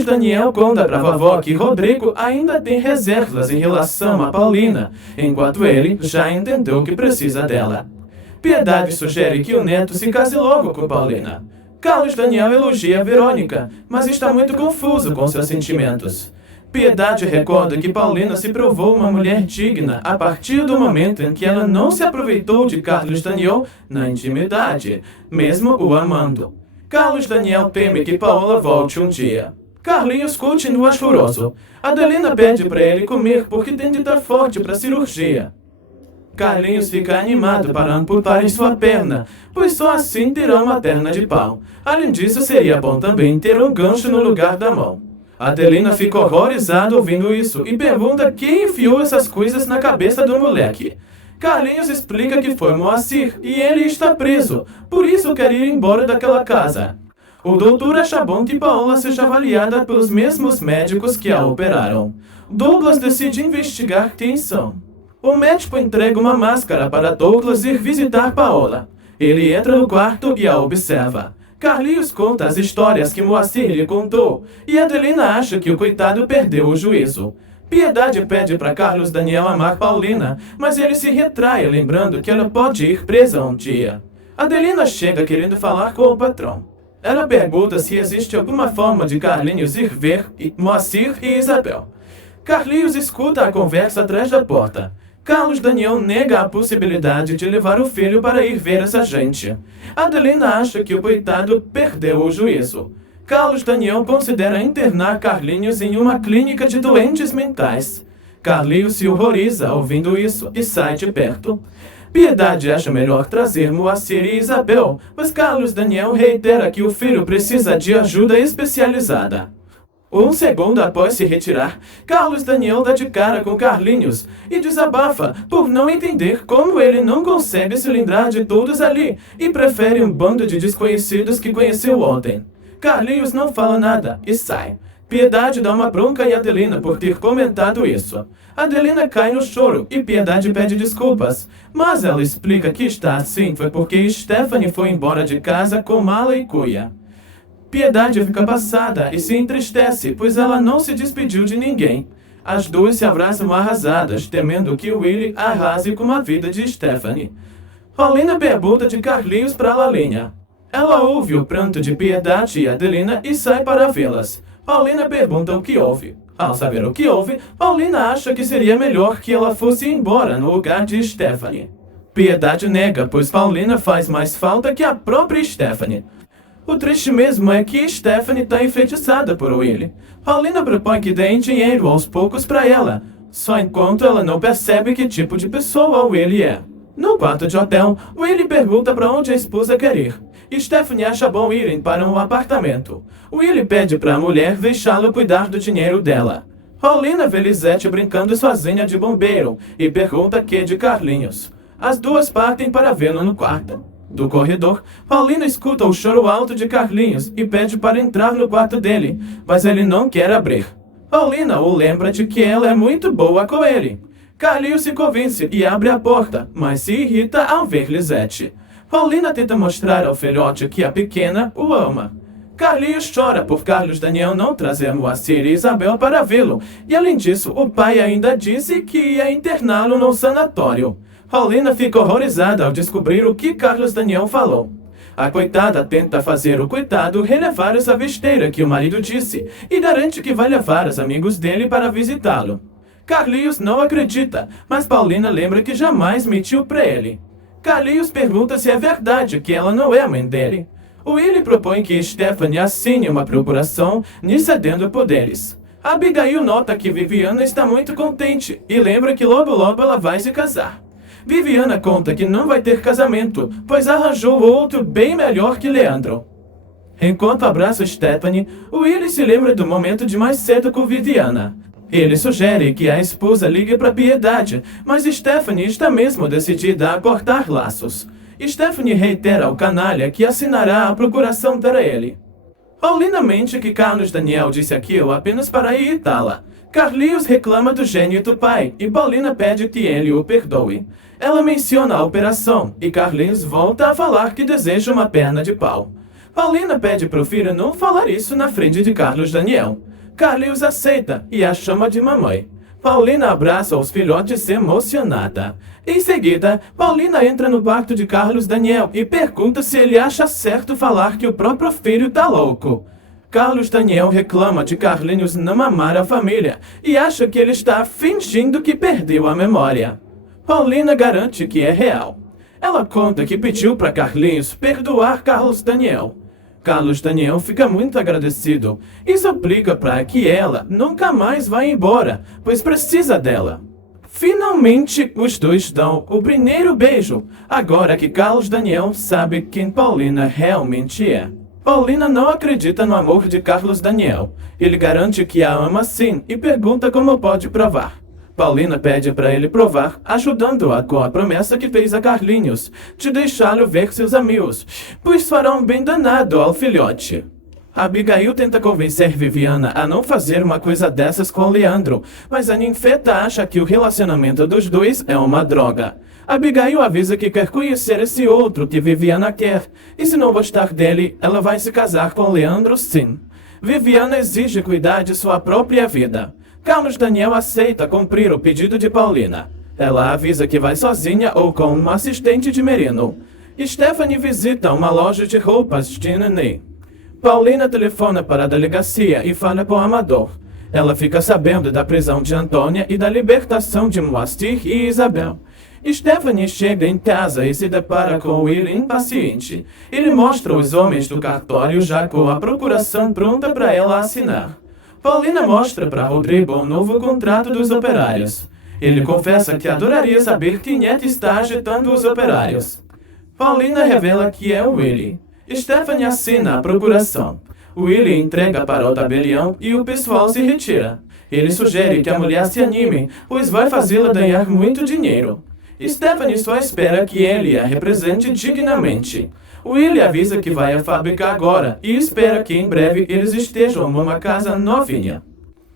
Carlos Daniel conta pra vovó que Rodrigo ainda tem reservas em relação a Paulina, enquanto ele já entendeu que precisa dela. Piedade sugere que o neto se case logo com Paulina. Carlos Daniel elogia Verônica, mas está muito confuso com seus sentimentos. Piedade recorda que Paulina se provou uma mulher digna a partir do momento em que ela não se aproveitou de Carlos Daniel na intimidade, mesmo o amando. Carlos Daniel teme que Paola volte um dia. Carlinhos continua choroso. Adelina pede para ele comer porque tem de estar forte para a cirurgia. Carlinhos fica animado para amputarem sua perna, pois só assim terá uma perna de pau. Além disso, seria bom também ter um gancho no lugar da mão. Adelina fica horrorizada ouvindo isso e pergunta quem enfiou essas coisas na cabeça do moleque. Carlinhos explica que foi Moacir e ele está preso, por isso quer ir embora daquela casa. O doutor acha bom que Paola seja avaliada pelos mesmos médicos que a operaram. Douglas decide investigar quem são. O médico entrega uma máscara para Douglas ir visitar Paola. Ele entra no quarto e a observa. Carlinhos conta as histórias que Moacir lhe contou, e Adelina acha que o coitado perdeu o juízo. Piedade pede para Carlos Daniel amar Paulina, mas ele se retrai, lembrando que ela pode ir presa um dia. Adelina chega querendo falar com o patrão. Ela pergunta se existe alguma forma de Carlinhos ir ver Moacir e Isabel. Carlinhos escuta a conversa atrás da porta. Carlos Daniel nega a possibilidade de levar o filho para ir ver essa gente. Adelina acha que o coitado perdeu o juízo. Carlos Daniel considera internar Carlinhos em uma clínica de doentes mentais. Carlinhos se horroriza ouvindo isso e sai de perto. Piedade acha melhor trazer Moacir e Isabel, mas Carlos Daniel reitera que o filho precisa de ajuda especializada. Um segundo após se retirar, Carlos Daniel dá de cara com Carlinhos e desabafa por não entender como ele não consegue se lembrar de todos ali e prefere um bando de desconhecidos que conheceu ontem. Carlinhos não fala nada e sai. Piedade dá uma bronca em Adelina por ter comentado isso. Adelina cai no choro e Piedade pede desculpas, mas ela explica que está assim foi porque Stephanie foi embora de casa com mala e cuia. Piedade fica passada e se entristece, pois ela não se despediu de ninguém. As duas se abraçam arrasadas, temendo que Willy arrase com a vida de Stephanie. Paulina pergunta de Carlinhos para Lalinha. Ela ouve o pranto de Piedade e Adelina e sai para vê-las. Paulina pergunta o que houve. Ao saber o que houve, Paulina acha que seria melhor que ela fosse embora no lugar de Stephanie. Piedade nega, pois Paulina faz mais falta que a própria Stephanie. O triste mesmo é que Stephanie está enfeitiçada por Willy. Paulina propõe que deem dinheiro aos poucos para ela, só enquanto ela não percebe que tipo de pessoa Willy é. No quarto de hotel, Willy pergunta para onde a esposa quer ir. Stephanie acha bom irem para um apartamento. Willy pede para a mulher deixá-lo cuidar do dinheiro dela. Paulina vê Lisette brincando sozinha de bombeiro e pergunta que de Carlinhos. As duas partem para vê-lo no quarto. Do corredor, Paulina escuta o choro alto de Carlinhos e pede para entrar no quarto dele, mas ele não quer abrir. Paulina o lembra de que ela é muito boa com ele. Carlinhos se convence e abre a porta, mas se irrita ao ver Lisette. Paulina tenta mostrar ao filhote que a pequena o ama. Carlinhos chora por Carlos Daniel não trazer Moacir e Isabel para vê-lo, e além disso, o pai ainda disse que ia interná-lo num sanatório. Paulina fica horrorizada ao descobrir o que Carlos Daniel falou. A coitada tenta fazer o coitado relevar essa besteira que o marido disse e garante que vai levar os amigos dele para visitá-lo. Carlinhos não acredita, mas Paulina lembra que jamais mentiu para ele. Carlinhos pergunta se é verdade que ela não é a mãe dele. Willy propõe que Stephanie assine uma procuração lhe cedendo poderes. Abigail nota que Viviana está muito contente e lembra que logo logo ela vai se casar. Viviana conta que não vai ter casamento, pois arranjou outro bem melhor que Leandro. Enquanto abraça Stephanie, Willy se lembra do momento de mais cedo com Viviana. Ele sugere que a esposa ligue para Piedade, mas Stephanie está mesmo decidida a cortar laços. Stephanie reitera ao canalha que assinará a procuração para ele. Paulina mente que Carlos Daniel disse aquilo apenas para irritá-la. Carlinhos reclama do gênio do pai e Paulina pede que ele o perdoe. Ela menciona a operação e Carlinhos volta a falar que deseja uma perna de pau. Paulina pede pro filho não falar isso na frente de Carlos Daniel. Carlinhos aceita e a chama de mamãe. Paulina abraça os filhotes emocionada. Em seguida, Paulina entra no quarto de Carlos Daniel e pergunta se ele acha certo falar que o próprio filho tá louco. Carlos Daniel reclama de Carlinhos não amar a família e acha que ele está fingindo que perdeu a memória. Paulina garante que é real. Ela conta que pediu para Carlinhos perdoar Carlos Daniel. Carlos Daniel fica muito agradecido e suplica para que ela nunca mais vá embora, pois precisa dela. Finalmente, os dois dão o primeiro beijo, agora que Carlos Daniel sabe quem Paulina realmente é. Paulina não acredita no amor de Carlos Daniel. Ele garante que a ama sim e pergunta como pode provar. Paulina pede para ele provar, ajudando-a com a promessa que fez a Carlinhos, de deixá-lo ver seus amigos, pois fará um bem danado ao filhote. Abigail tenta convencer Viviana a não fazer uma coisa dessas com Leandro, mas a ninfeta acha que o relacionamento dos dois é uma droga. Abigail avisa que quer conhecer esse outro que Viviana quer, e se não gostar dele, ela vai se casar com Leandro sim. Viviana exige cuidar de sua própria vida. Carlos Daniel aceita cumprir o pedido de Paulina. Ela avisa que vai sozinha ou com um assistente de merino. Stephanie visita uma loja de roupas de neném. Paulina telefona para a delegacia e fala com Amador. Ela fica sabendo da prisão de Antônia e da libertação de Moacir e Isabel. Stephanie chega em casa e se depara com Willy impaciente. Ele mostra os homens do cartório já com a procuração pronta para ela assinar. Paulina mostra para Rodrigo um novo contrato dos operários. Ele confessa que adoraria saber quem é que está agitando os operários. Paulina revela que é o Willy. Stephanie assina a procuração. Willy entrega para o tabelião e o pessoal se retira. Ele sugere que a mulher se anime, pois vai fazê-la ganhar muito dinheiro. Stephanie só espera que ele a represente dignamente. Willy avisa que vai à fábrica agora e espera que em breve eles estejam numa casa novinha.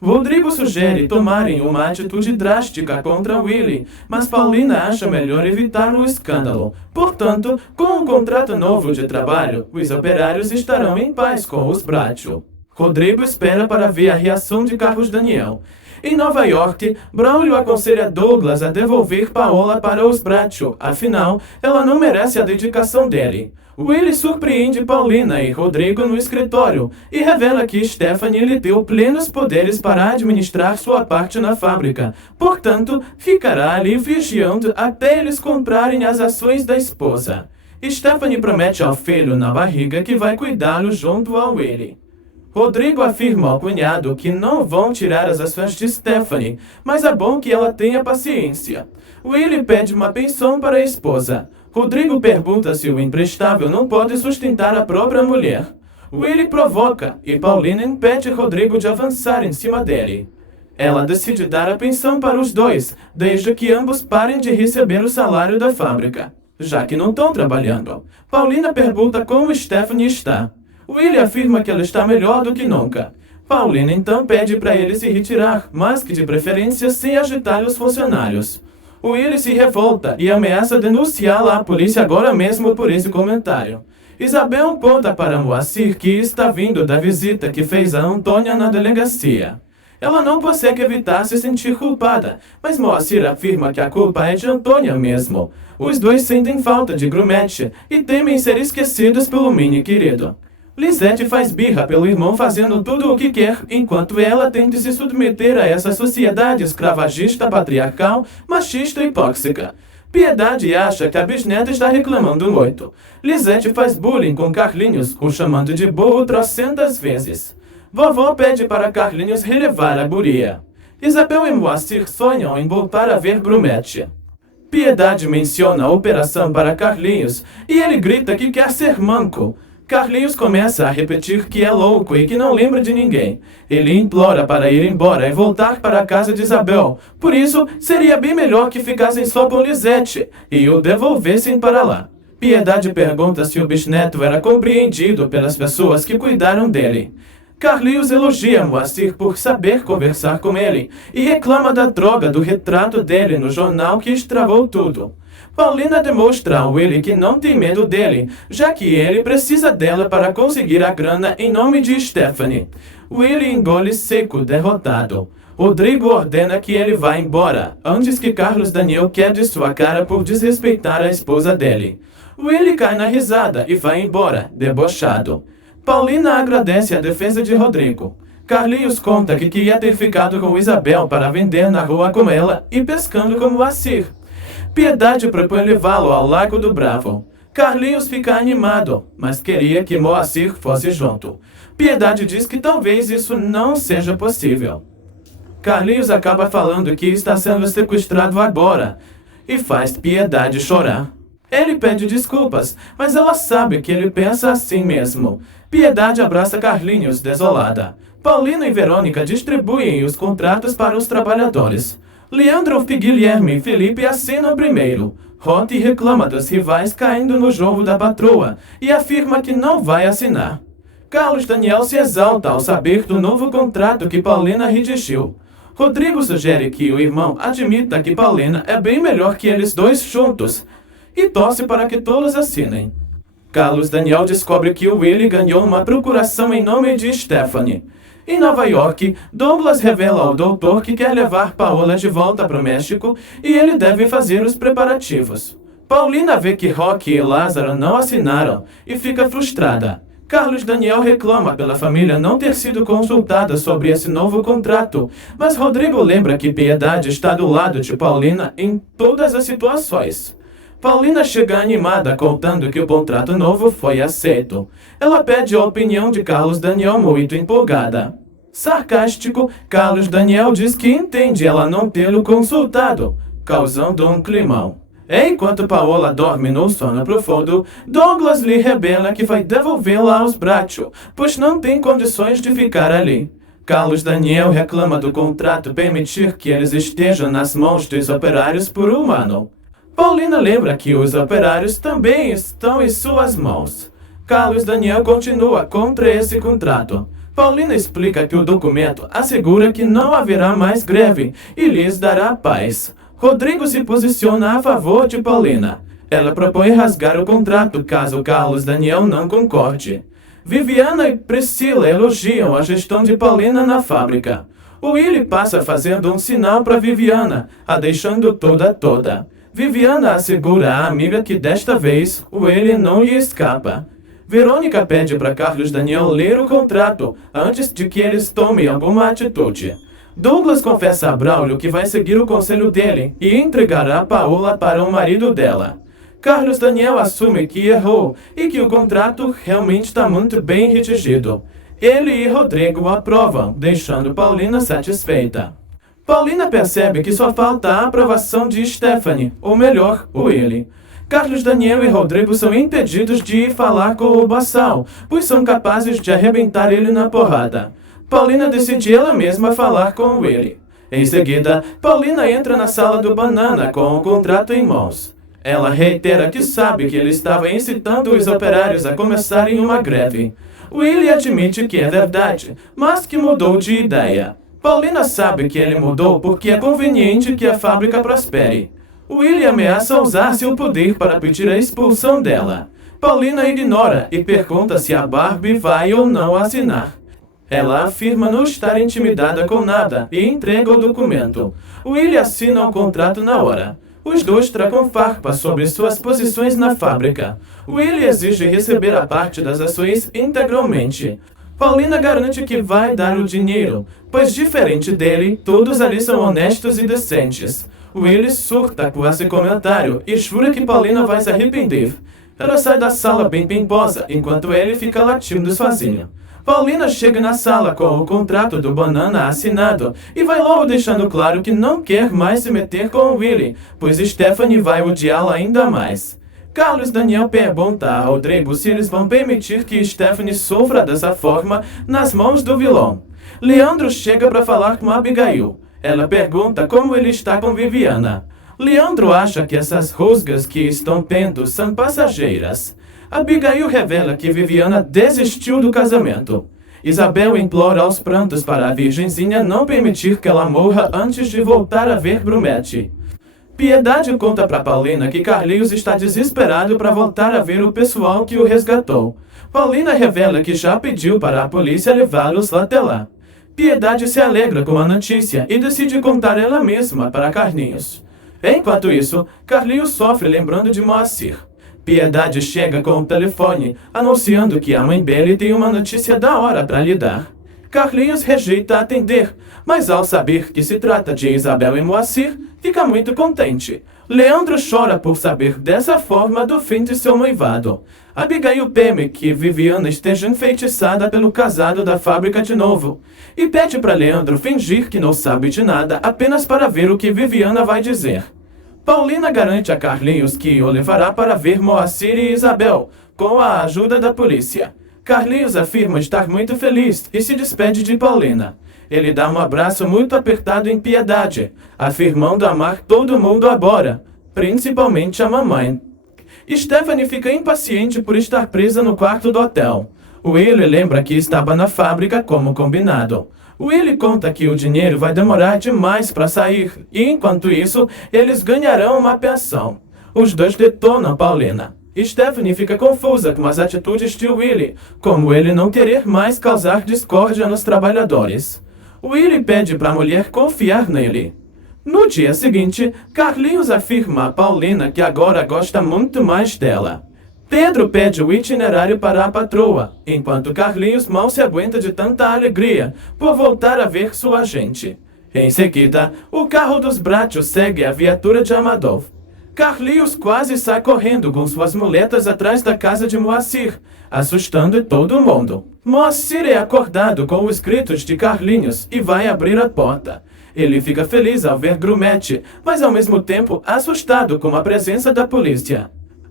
Rodrigo sugere tomarem uma atitude drástica contra Willy, mas Paulina acha melhor evitar o escândalo. Portanto, com um contrato novo de trabalho, os operários estarão em paz com os Bracho. Rodrigo espera para ver a reação de Carlos Daniel. Em Nova York, Braulio aconselha Douglas a devolver Paola para os Bracho, afinal, ela não merece a dedicação dele. Willy surpreende Paulina e Rodrigo no escritório e revela que Stephanie lhe deu plenos poderes para administrar sua parte na fábrica. Portanto, ficará ali vigiando até eles comprarem as ações da esposa. Stephanie promete ao filho na barriga que vai cuidá-lo junto ao Willy. Rodrigo afirma ao cunhado que não vão tirar as ações de Stephanie, mas é bom que ela tenha paciência. Willy pede uma pensão para a esposa. Rodrigo pergunta se o imprestável não pode sustentar a própria mulher. Willy provoca e Paulina impede Rodrigo de avançar em cima dele. Ela decide dar a pensão para os dois, desde que ambos parem de receber o salário da fábrica, já que não estão trabalhando. Paulina pergunta como Stephanie está. Willy afirma que ela está melhor do que nunca. Paulina então pede para ele se retirar, mas que de preferência sem agitar os funcionários. Willy se revolta e ameaça denunciá-la à polícia agora mesmo por esse comentário. Isabel aponta para Moacir que está vindo da visita que fez a Antônia na delegacia. Ela não consegue evitar se sentir culpada, mas Moacir afirma que a culpa é de Antônia mesmo. Os dois sentem falta de Grumete e temem ser esquecidos pelo mini querido. Lisette faz birra pelo irmão fazendo tudo o que quer, enquanto ela tenta se submeter a essa sociedade escravagista, patriarcal, machista e tóxica. Piedade acha que a bisneta está reclamando muito. Lisette faz bullying com Carlinhos, o chamando de burro trocentas vezes. Vovó pede para Carlinhos relevar a guria. Isabel e Moacir sonham em voltar a ver Grumete. Piedade menciona a operação para Carlinhos e ele grita que quer ser manco. Carlinhos começa a repetir que é louco e que não lembra de ninguém. Ele implora para ir embora e voltar para a casa de Isabel. Por isso, seria bem melhor que ficassem só com Lisette e o devolvessem para lá. Piedade pergunta se o bisneto era compreendido pelas pessoas que cuidaram dele. Carlinhos elogia Moacir por saber conversar com ele e reclama da droga do retrato dele no jornal que estragou tudo. Paulina demonstra a Willie que não tem medo dele, já que ele precisa dela para conseguir a grana em nome de Stephanie. Willie engole seco, derrotado. Rodrigo ordena que ele vá embora, antes que Carlos Daniel quede sua cara por desrespeitar a esposa dele. Willie cai na risada e vai embora, debochado. Paulina agradece a defesa de Rodrigo. Carlinhos conta que queria ter ficado com Isabel para vender na rua com ela e pescando com Moacir. Piedade propõe levá-lo ao Lago do Bravo. Carlinhos fica animado, mas queria que Moacir fosse junto. Piedade diz que talvez isso não seja possível. Carlinhos acaba falando que está sendo sequestrado agora e faz Piedade chorar. Ele pede desculpas, mas ela sabe que ele pensa assim mesmo. Piedade abraça Carlinhos, desolada. Paulina e Verônica distribuem os contratos para os trabalhadores. Leandro, Guilherme e Felipe assinam primeiro. Roti reclama dos rivais caindo no jogo da patroa e afirma que não vai assinar. Carlos Daniel se exalta ao saber do novo contrato que Paulina redigiu. Rodrigo sugere que o irmão admita que Paulina é bem melhor que eles dois juntos e torce para que todos assinem. Carlos Daniel descobre que o Willie ganhou uma procuração em nome de Stephanie. Em Nova York, Douglas revela ao doutor que quer levar Paola de volta para o México e ele deve fazer os preparativos. Paulina vê que Rocky e Lázaro não assinaram e fica frustrada. Carlos Daniel reclama pela família não ter sido consultada sobre esse novo contrato, mas Rodrigo lembra que Piedade está do lado de Paulina em todas as situações. Paulina chega animada contando que o contrato novo foi aceito. Ela pede a opinião de Carlos Daniel muito empolgada. Sarcástico, Carlos Daniel diz que entende ela não tê-lo consultado, causando um climão. Enquanto Paola dorme no sono profundo, Douglas lhe revela que vai devolvê-la aos Bracho, pois não tem condições de ficar ali. Carlos Daniel reclama do contrato permitir que eles estejam nas mãos dos operários por um ano. Paulina lembra que os operários também estão em suas mãos. Carlos Daniel continua contra esse contrato. Paulina explica que o documento assegura que não haverá mais greve e lhes dará paz. Rodrigo se posiciona a favor de Paulina. Ela propõe rasgar o contrato caso Carlos Daniel não concorde. Viviana e Priscila elogiam a gestão de Paulina na fábrica. Willie passa fazendo um sinal para Viviana, a deixando toda. Viviana assegura à amiga que desta vez o Willie não lhe escapa. Verônica pede para Carlos Daniel ler o contrato antes de que eles tomem alguma atitude. Douglas confessa a Braulio que vai seguir o conselho dele e entregará Paola para o marido dela. Carlos Daniel assume que errou e que o contrato realmente está muito bem redigido. Ele e Rodrigo aprovam, deixando Paulina satisfeita. Paulina percebe que só falta a aprovação de Stephanie, ou melhor, Willie. Carlos Daniel e Rodrigo são impedidos de ir falar com o Bassal, pois são capazes de arrebentar ele na porrada. Paulina decide ela mesma falar com Willie. Em seguida, Paulina entra na sala do Banana com o contrato em mãos. Ela reitera que sabe que ele estava incitando os operários a começarem uma greve. Willie admite que é verdade, mas que mudou de ideia. Paulina sabe que ele mudou porque é conveniente que a fábrica prospere. Willie ameaça usar seu poder para pedir a expulsão dela. Paulina ignora e pergunta se a Barbie vai ou não assinar. Ela afirma não estar intimidada com nada e entrega o documento. Willie assina o contrato na hora. Os dois trocam farpas sobre suas posições na fábrica. Willie exige receber a parte das ações integralmente. Paulina garante que vai dar o dinheiro, pois diferente dele, todos ali são honestos e decentes. Willie surta com esse comentário e jura que Paulina vai se arrepender. Ela sai da sala bem pimposa, enquanto ele fica latindo sozinho. Paulina chega na sala com o contrato do Banana assinado e vai logo deixando claro que não quer mais se meter com Willie, pois Stephanie vai odiá-la ainda mais. Carlos Daniel pergunta a Rodrigo se eles vão permitir que Stephanie sofra dessa forma nas mãos do vilão. Leandro chega para falar com Abigail. Ela pergunta como ele está com Viviana. Leandro acha que essas rusgas que estão tendo são passageiras. Abigail revela que Viviana desistiu do casamento. Isabel implora aos prantos para a Virgenzinha não permitir que ela morra antes de voltar a ver Brumete. Piedade conta para Paulina que Carlinhos está desesperado para voltar a ver o pessoal que o resgatou. Paulina revela que já pediu para a polícia levá-los até lá. Piedade se alegra com a notícia e decide contar ela mesma para Carlinhos. Enquanto isso, Carlinhos sofre lembrando de Moacir. Piedade chega com o telefone, anunciando que a mãe Belle tem uma notícia da hora para lhe dar. Carlinhos rejeita atender, mas ao saber que se trata de Isabel e Moacir, fica muito contente. Leandro chora por saber dessa forma do fim de seu noivado. Abigail teme que Viviana esteja enfeitiçada pelo casado da fábrica de novo, e pede para Leandro fingir que não sabe de nada apenas para ver o que Viviana vai dizer. Paulina garante a Carlinhos que o levará para ver Moacir e Isabel, com a ajuda da polícia. Carlinhos afirma estar muito feliz e se despede de Paulina. Ele dá um abraço muito apertado em Piedade, afirmando amar todo mundo agora, principalmente a mamãe. Stephanie fica impaciente por estar presa no quarto do hotel. Willie lembra que estava na fábrica como combinado. Willie conta que o dinheiro vai demorar demais para sair, e enquanto isso, eles ganharão uma pensão. Os dois detonam Paulina. Stephanie fica confusa com as atitudes de Willie, como ele não querer mais causar discórdia nos trabalhadores. Willie pede para a mulher confiar nele. No dia seguinte, Carlinhos afirma a Paulina que agora gosta muito mais dela. Pedro pede o itinerário para a patroa, enquanto Carlinhos mal se aguenta de tanta alegria por voltar a ver sua gente. Em seguida, o carro dos Bracios segue a viatura de Amador. Carlinhos quase sai correndo com suas muletas atrás da casa de Moacir, assustando todo mundo. Moacir é acordado com os gritos de Carlinhos e vai abrir a porta. Ele fica feliz ao ver Grumete, mas ao mesmo tempo assustado com a presença da polícia.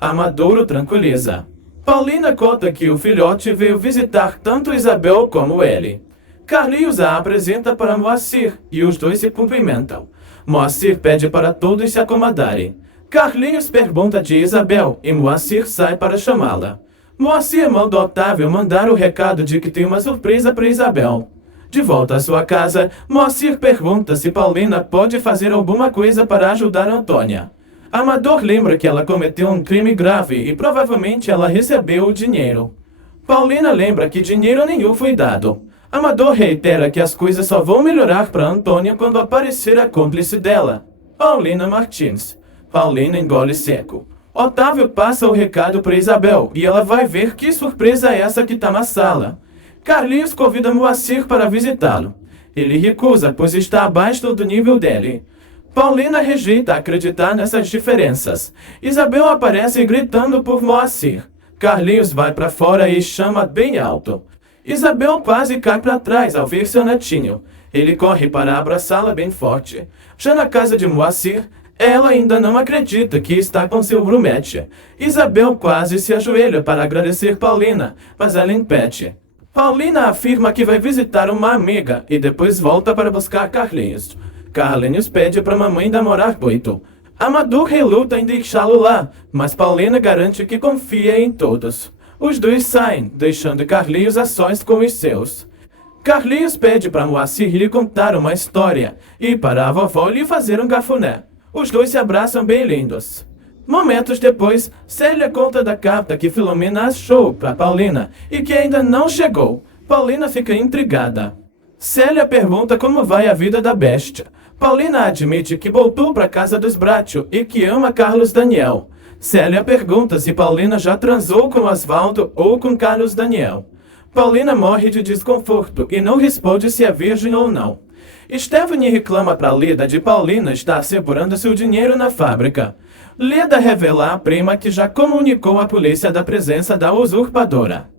Amador o tranquiliza. Paulina conta que o filhote veio visitar tanto Isabel como ele. Carlinhos a apresenta para Moacir e os dois se cumprimentam. Moacir pede para todos se acomodarem. Carlinhos pergunta de Isabel e Moacir sai para chamá-la. Moacir manda Otávio mandar o recado de que tem uma surpresa para Isabel. De volta à sua casa, Moacir pergunta se Paulina pode fazer alguma coisa para ajudar Antônia. Amador lembra que ela cometeu um crime grave e provavelmente ela recebeu o dinheiro. Paulina lembra que dinheiro nenhum foi dado. Amador reitera que as coisas só vão melhorar para Antônia quando aparecer a cúmplice dela, Paulina Martins. Paulina engole seco. Otávio passa o recado para Isabel e ela vai ver que surpresa é essa que está na sala. Carlinhos convida Moacir para visitá-lo. Ele recusa, pois está abaixo do nível dele. Paulina rejeita acreditar nessas diferenças. Isabel aparece gritando por Moacir. Carlinhos vai para fora e chama bem alto. Isabel quase cai para trás ao ver seu netinho. Ele corre para abraçá-la bem forte. Já na casa de Moacir, ela ainda não acredita que está com seu Grumete. Isabel quase se ajoelha para agradecer Paulina, mas ela impede. Paulina afirma que vai visitar uma amiga e depois volta para buscar Carlinhos. Carlinhos pede para a mamãe namorar muito. Amador reluta em deixá-lo lá, mas Paulina garante que confia em todos. Os dois saem, deixando Carlinhos a sós com os seus. Carlinhos pede para Moacir lhe contar uma história e para a vovó lhe fazer um gafuné. Os dois se abraçam bem lindos. Momentos depois, Célia conta da carta que Filomena achou para Paulina e que ainda não chegou. Paulina fica intrigada. Célia pergunta como vai a vida da bestia. Paulina admite que voltou para a casa dos Bracios e que ama Carlos Daniel. Célia pergunta se Paulina já transou com Osvaldo ou com Carlos Daniel. Paulina morre de desconforto e não responde se é virgem ou não. Stephanie reclama para Leda de Paulina estar segurando seu dinheiro na fábrica. Leda revela à prima que já comunicou à polícia da presença da usurpadora.